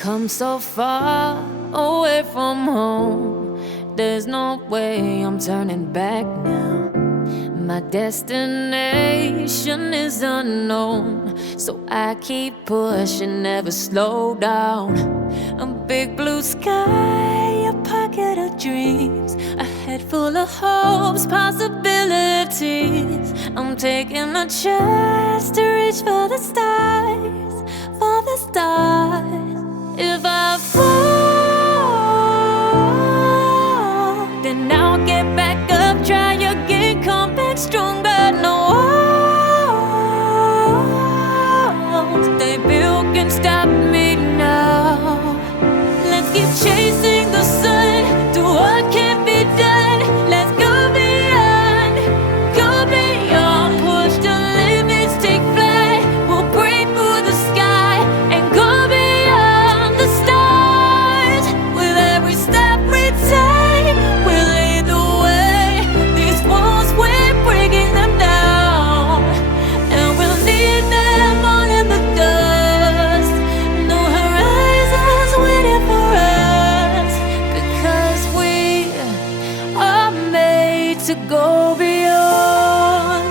come so far away from home. There's no way I'm turning back now. My destination is unknown, so I keep pushing, never slow down. A big blue sky, a pocket of dreams, a head full of hopes, possibilities. I'm taking a chance to reach for the stars, for the stars. If I fall, then I'll get back up, try again, come back stronger. No walls they built can stop me now. Let's keep chasing the sun, do what can't be done. Let's go beyond, push the limits, take flight. We'll break through the sky and go beyond the stars. With every step we take, we'll lead the way. These walls, we're breaking them down, and we'll leave them all in the dust. No horizons waiting for us, because we are made to go beyond.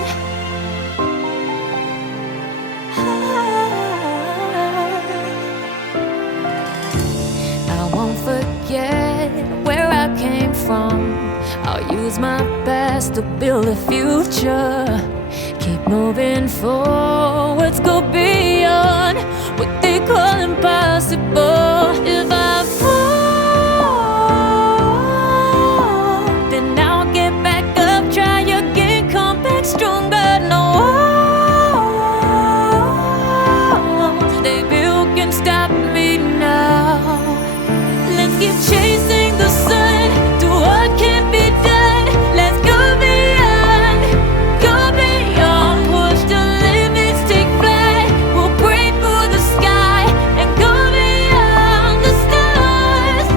I won't forget where I came from. I'll use my best to build a future. Keep moving forwards, go beyond what they call impossible. If I fall, then I'll get back up, try again, come back stronger. No walls they built can stop me now. Let's keep chasing the sun, do what can't be done. Let's go beyond, push the limits, take flight. We'll break through the sky and go beyond the stars.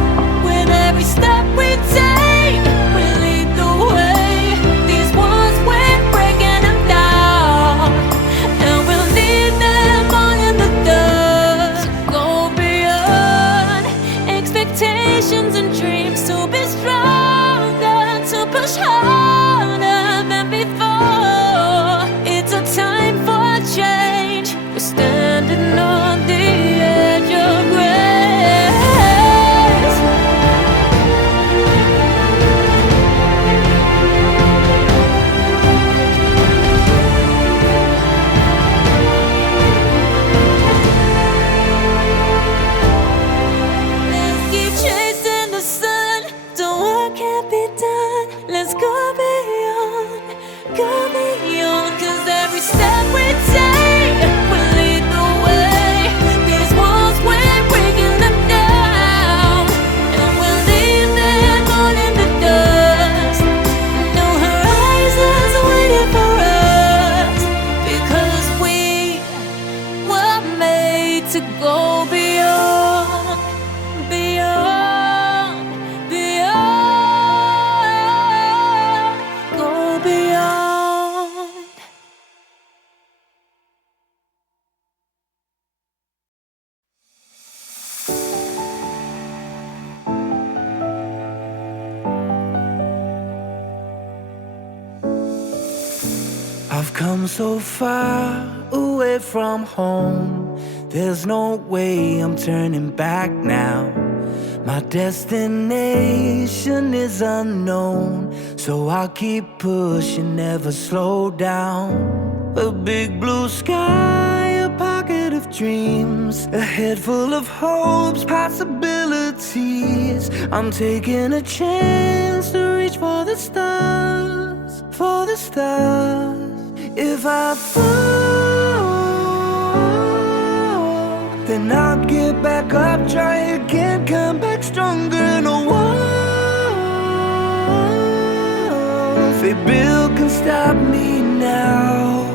With every step we take, we lead the way. These walls, we're breaking them down, and we'll leave them all in the dust. Go beyond expectations and dreams, to be stronger, to push harder than before. It's a time for change. We're standing on the edge of grace. Let's keep chasing the sun, do what can't be done. Let's go beyond, 'cause every step we take will lead the way. These walls, we're breaking them down, and we'll leave them all in the dust. No horizons waiting for us, because we were made to go beyond, beyond, go beyond. I've come so far away from home. There's no way I'm turning back now. My destination is unknown, so I'll keep pushing, never slow down. A big blue sky, a pocket of dreams, a head full of hopes, possibilities. I'm taking a chance to reach for the stars, for the stars. If I fall, then I'll get back up, try again, come back stronger. No walls they build can stop me now.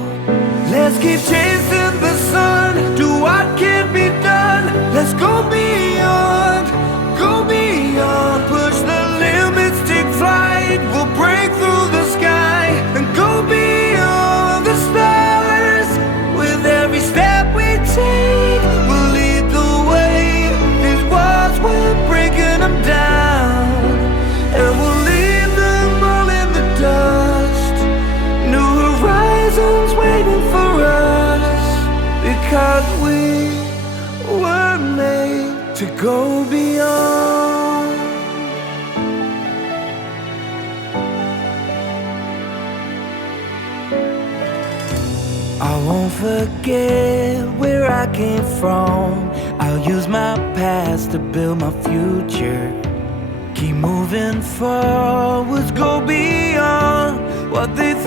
Let's keep chasing the sun, do what can't be done. Let's go beyond, push the limits, take flight. We'll break through the sky and go beyond the stars. With every step we take, we'll lead the way. to go beyond. I won't forget where I came from. I'll use my past to build my future. Keep moving forwards, go beyond what they thought.